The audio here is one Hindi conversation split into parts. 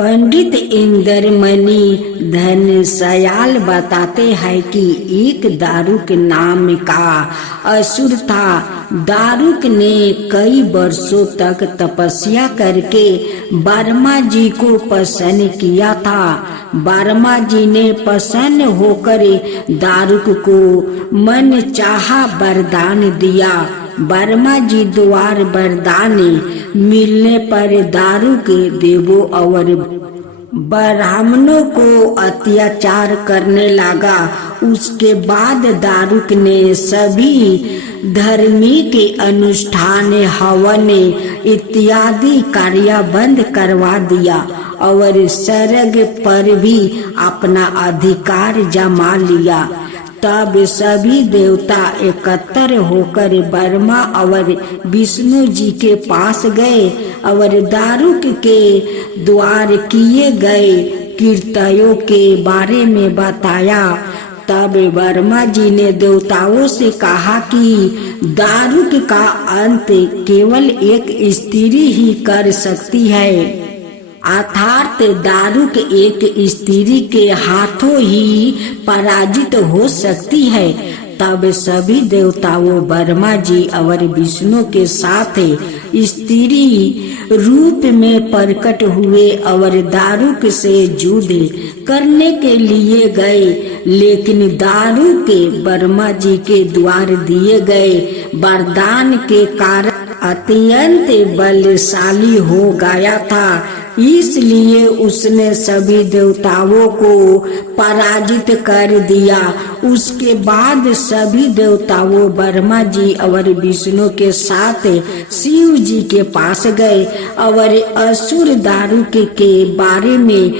पंडित इंद्रमणि धनसयाल बताते हैं कि एक दारुक नाम का असुर था। दारुक ने कई वर्षों तक तपस्या करके बर्मा जी को प्रसन्न किया था। बर्मा जी ने प्रसन्न होकर दारुक को मन चाहा वरदान दिया। बर्मा जी द्वार वरदान मिलने पर दारुक देवों और ब्राह्मणों को अत्याचार करने लगा। उसके बाद दारुक ने सभी धर्मी के अनुष्ठान, हवन इत्यादि कार्य बंद करवा दिया और स्वर्ग पर भी अपना अधिकार जमा लिया। तब सभी देवता एकत्र होकर ब्रह्मा और विष्णु जी के पास गए और दारुक के द्वार किए गए कृत्यों के बारे में बताया। तब ब्रह्मा जी ने देवताओं से कहा कि दारुक का अंत केवल एक स्त्री ही कर सकती है, अर्थात दारुक एक स्त्री के हाथों ही पराजित हो सकती है। तब सभी देवताओं ब्रह्मा जी और विष्णु के साथ स्त्री रूप में प्रकट हुए और दारुक से युद्ध करने के लिए गए। लेकिन दारुक ब्रह्मा जी के द्वारा दिए गए वरदान के कारण अत्यंत बलशाली हो गया था, इसलिए उसने सभी देवताओं को पराजित कर दिया। उसके बाद सभी देवताओं ब्रह्मा जी और विष्णु के साथ शिव जी के पास गए और असुर दारुक के बारे में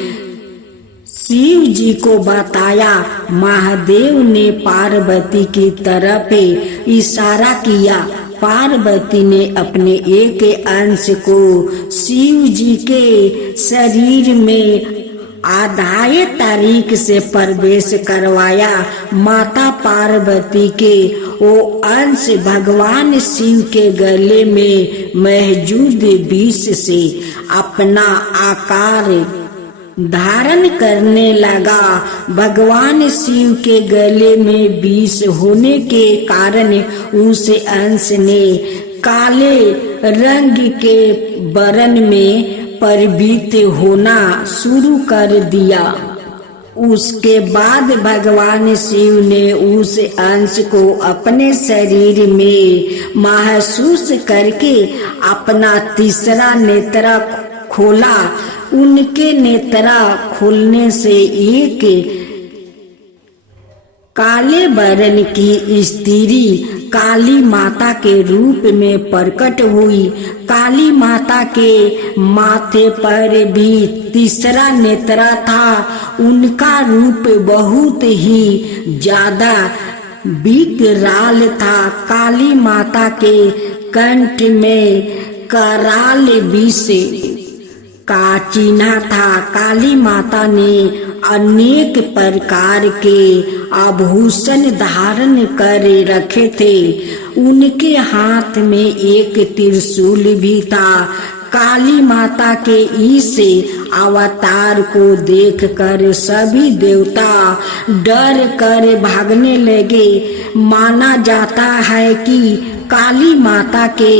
शिव जी को बताया। महादेव ने पार्वती की तरफ इशारा किया। पार्वती ने अपने एक अंश को शिव जी के शरीर में आधाय तारीख से प्रवेश करवाया। माता पार्वती के वो अंश भगवान शिव के गले में मौजूद विष से अपना आकार धारण करने लगा। भगवान शिव के गले में विष होने के कारण उस अंश ने काले रंग के वर्ण में परिवर्तित होना शुरू कर दिया। उसके बाद भगवान शिव ने उस अंश को अपने शरीर में महसूस करके अपना तीसरा नेत्र खोला। उनके नेत्र खोलने से एक काले वर्ण की स्त्री काली माता के रूप में प्रकट हुई। काली माता के माथे पर भी तीसरा नेत्र था। उनका रूप बहुत ही ज्यादा विकराल था। काली माता के कंठ में कराल विष का चिन्ह था। काली माता ने अनेक प्रकार के आभूषण धारण कर रखे थे। उनके हाथ में एक त्रिशूल भी था। काली माता के इस अवतार को देखकर सभी देवता डर कर भागने लगे। माना जाता है कि काली माता के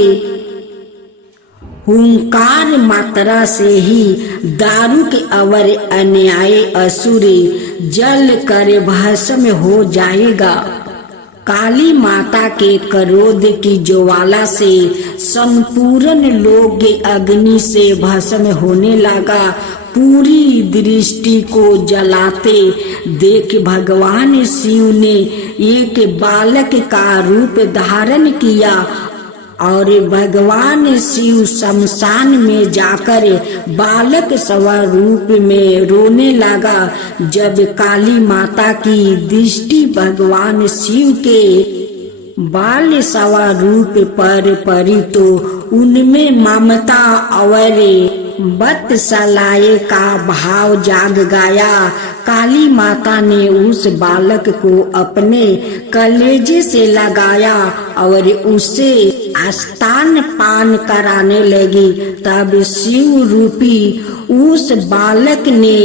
हुंकार मात्रा से ही दारुक और अन्याय असुर जल कर भस्म हो जाएगा। काली माता के क्रोध की ज्वाला से संपूर्ण लोक अग्नि से भस्म होने लगा। पूरी दृष्टि को जलाते देख भगवान शिव ने एक बालक का रूप धारण किया और भगवान शिव शमशान में जाकर बालक स्वरूप में रोने लगा। जब काली माता की दृष्टि भगवान शिव के बाल स्वरूप पर पड़ी तो उनमें ममता और बत्सलाये का भाव जाग गया। काली माता ने उस बालक को अपने कलेजे से लगाया और उसे स्तन पान कराने लगी। तब शिव रूपी उस बालक ने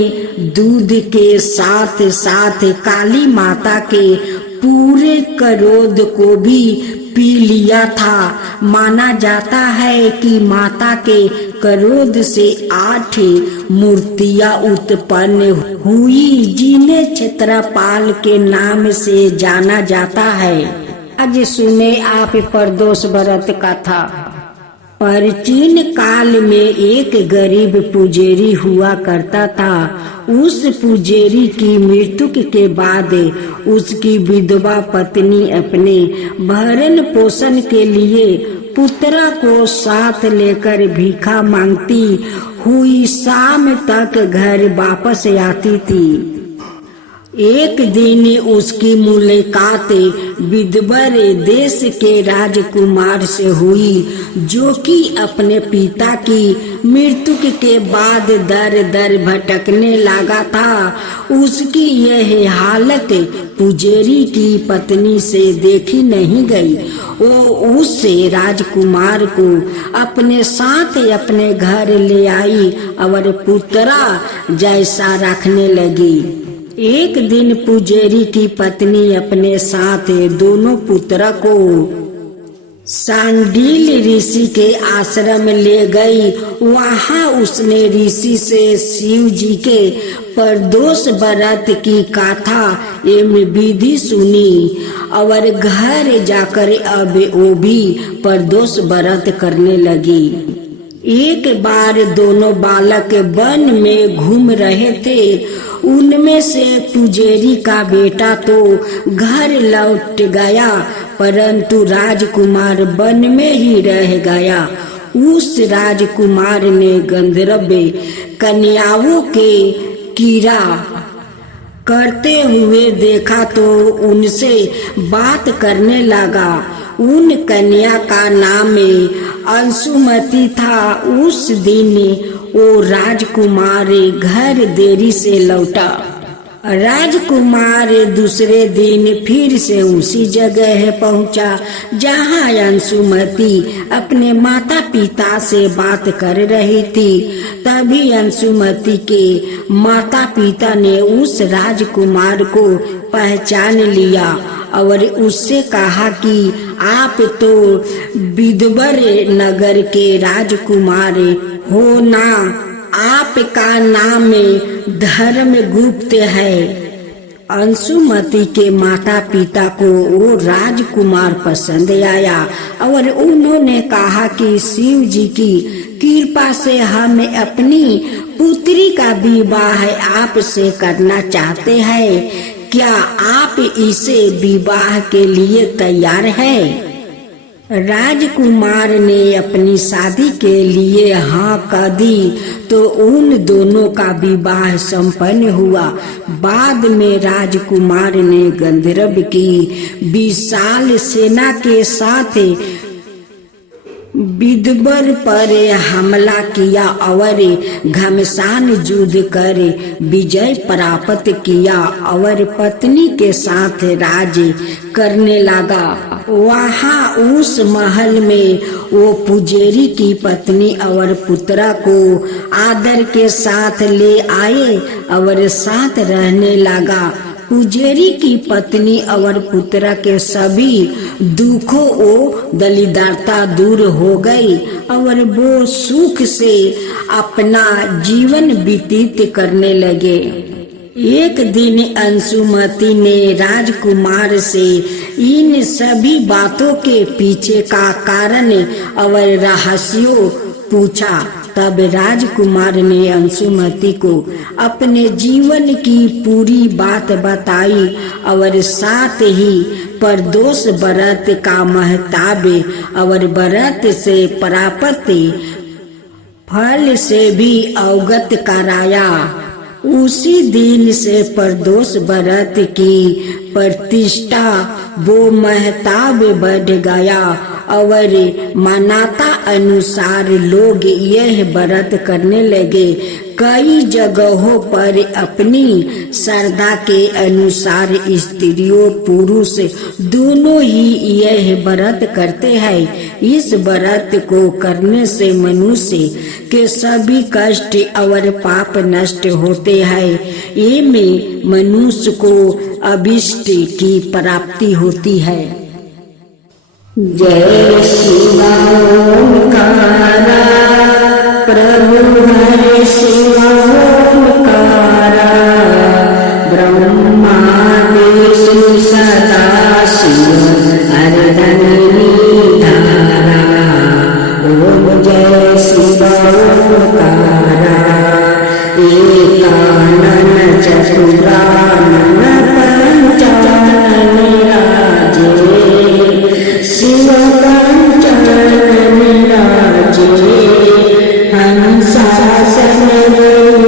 दूध के साथ साथ काली माता के पूरे क्रोध को भी पी लिया था। माना जाता है कि माता के क्रोध से 8 मूर्तियां उत्पन्न हुई, जिन्हें क्षेत्रपाल के नाम से जाना जाता है। आज सुने आप प्रदोष व्रत कथा। प्राचीन काल में एक गरीब पुजारी हुआ करता था। उस पुजारी की मृत्यु के बाद उसकी विधवा पत्नी अपने भरण पोषण के लिए पुत्रा को साथ लेकर भिक्षा मांगती हुई शाम तक घर वापस आती थी। एक दिन उसकी मुलाकात विदर्भ देश के राजकुमार से हुई, जो कि अपने पिता की मृत्यु के बाद दर दर भटकने लगा था। उसकी यह हालत पुजारी की पत्नी से देखी नहीं गई। वो उस राजकुमार को अपने साथ अपने घर ले आई और पुत्रा जैसा रखने लगी। एक दिन पुजारी की पत्नी अपने साथ दोनों पुत्र को सांडील ऋषि के आश्रम ले गई। वहां उसने ऋषि से शिव जी के प्रदोष व्रत की कथा एवं विधि सुनी और घर जाकर अब वो भी प्रदोष व्रत करने लगी। एक बार दोनों बालक वन में घूम रहे थे। उनमें से पुजारी का बेटा तो घर लौट गया, परंतु राजकुमार वन में ही रह गया। उस राजकुमार ने गंधर्व कन्याओं के कीड़ा करते हुए देखा तो उनसे बात करने लगा। उन कन्या का नाम अंशुमती था। उस दिन वो राजकुमार घर देरी से लौटा। राजकुमार दूसरे दिन फिर से उसी जगह पहुंचा जहां अंशुमती अपने माता पिता से बात कर रही थी। तभी अंशुमती के माता पिता ने उस राजकुमार को पहचान लिया और उससे कहा कि आप तो विदर्भ नगर के राजकुमार हो ना, आपका नाम धर्मगुप्त है। अंशुमती के माता पिता को वो राजकुमार पसंद आया और उन्होंने कहा कि शिव जी की कृपा से हम अपनी पुत्री का विवाह आपसे करना चाहते हैं। क्या आप इसे विवाह के लिए तैयार हैं? राजकुमार ने अपनी शादी के लिए हाँ कह दी तो उन दोनों का विवाह संपन्न हुआ। बाद में राजकुमार ने गंधर्व की विशाल सेना के साथ विदर्भ पर हमला किया और घमासान युद्ध कर विजय प्राप्त किया और पत्नी के साथ राज करने लगा। वहाँ उस महल में वो पुजारी की पत्नी और पुत्रा को आदर के साथ ले आए और साथ रहने लगा। पुजारी की पत्नी और पुत्रा के सभी दुखों वो दलिद्रता दूर हो गई और वो सुख से अपना जीवन व्यतीत करने लगे। एक दिन अंशुमती ने राजकुमार से इन सभी बातों के पीछे का कारण और रहस्यों पूछा। तब राजकुमार ने अंशुमती को अपने जीवन की पूरी बात बताई और साथ ही प्रदोष व्रत का महत्व और व्रत से प्राप्त फल से भी अवगत कराया। उसी दिन से प्रदोष व्रत की प्रतिष्ठा वो महत्व बढ़ गया और मान्यता अनुसार लोग यह व्रत करने लगे। कई जगहों पर अपनी श्रद्धा के अनुसार स्त्रियों पुरुष दोनों ही यह व्रत करते हैं। इस व्रत को करने से मनुष्य के सभी कष्ट और पाप नष्ट होते हैं। ये में मनुष्य को अभिष्ट की प्राप्ति होती है। जय शिवा ओंकारा प्रभु हरे शिवा ओंकारा ब्रह्मा विष्णु सदा शिव अर्धनी धारा। ओम जय शिवा ओंकारा एकानन चतुरानन पंचानन राजे शिव पंचानन राजे हंसासन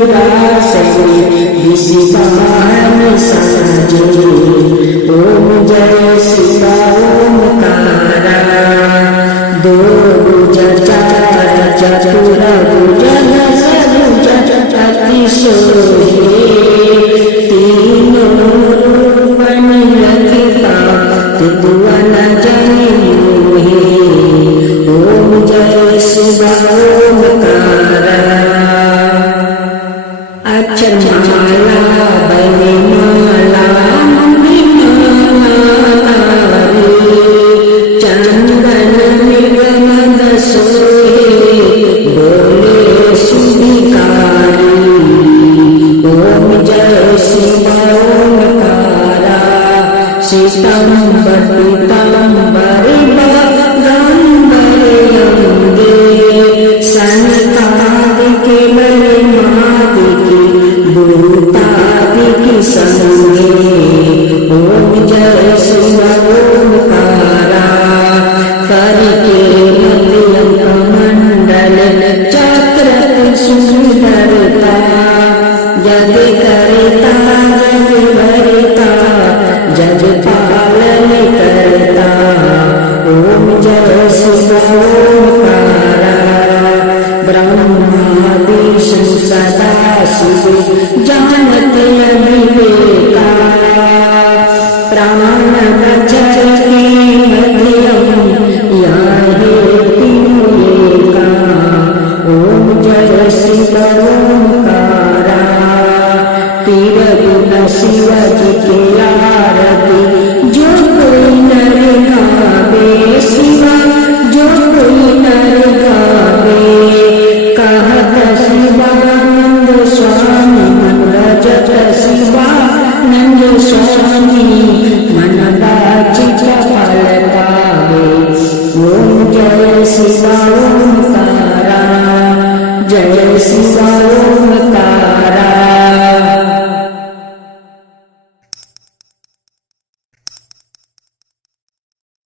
उदासन विषिवाहन साजे। ओम जय शिवा ओंकारा दो भुज चार चतुर भुज सभुज अतिशोभे तीनों रूपन रखता त्रिभुवन जनि मोहे। ओम जय शिवा ओंकारा अक्षरमाला वैनिमाला चंदन निर्मद सोहे बोले सुधिकारी। ओम जय शिवा ओंकारा शीतंबर पीतांबर गंगर अंगे सनकादिके महिमादिके भूतादिके संगे। ओम जय शिवा ओंकारा करके मध्यम कमंडल चक्र सुंदरता जग करता जग भरता जग पालन करता। ओम जय शिवा ओंकारा ब्रह्मा विष्णु सदा शिव जानते अविवेका प्राण बचर के मध्यम याहे तीनों एका। ओम जय शिवा ओंकारा तीर गुण शिव जी के आरती जो कोई नर गावे शिवा जो कोई नर गावे। कहत शिवानंद स्वामी मन रजत शिवानंद स्वामी मन बाचित फल पावे। ओम जय शिवा ओंकारा जय शिवा ओंकारा।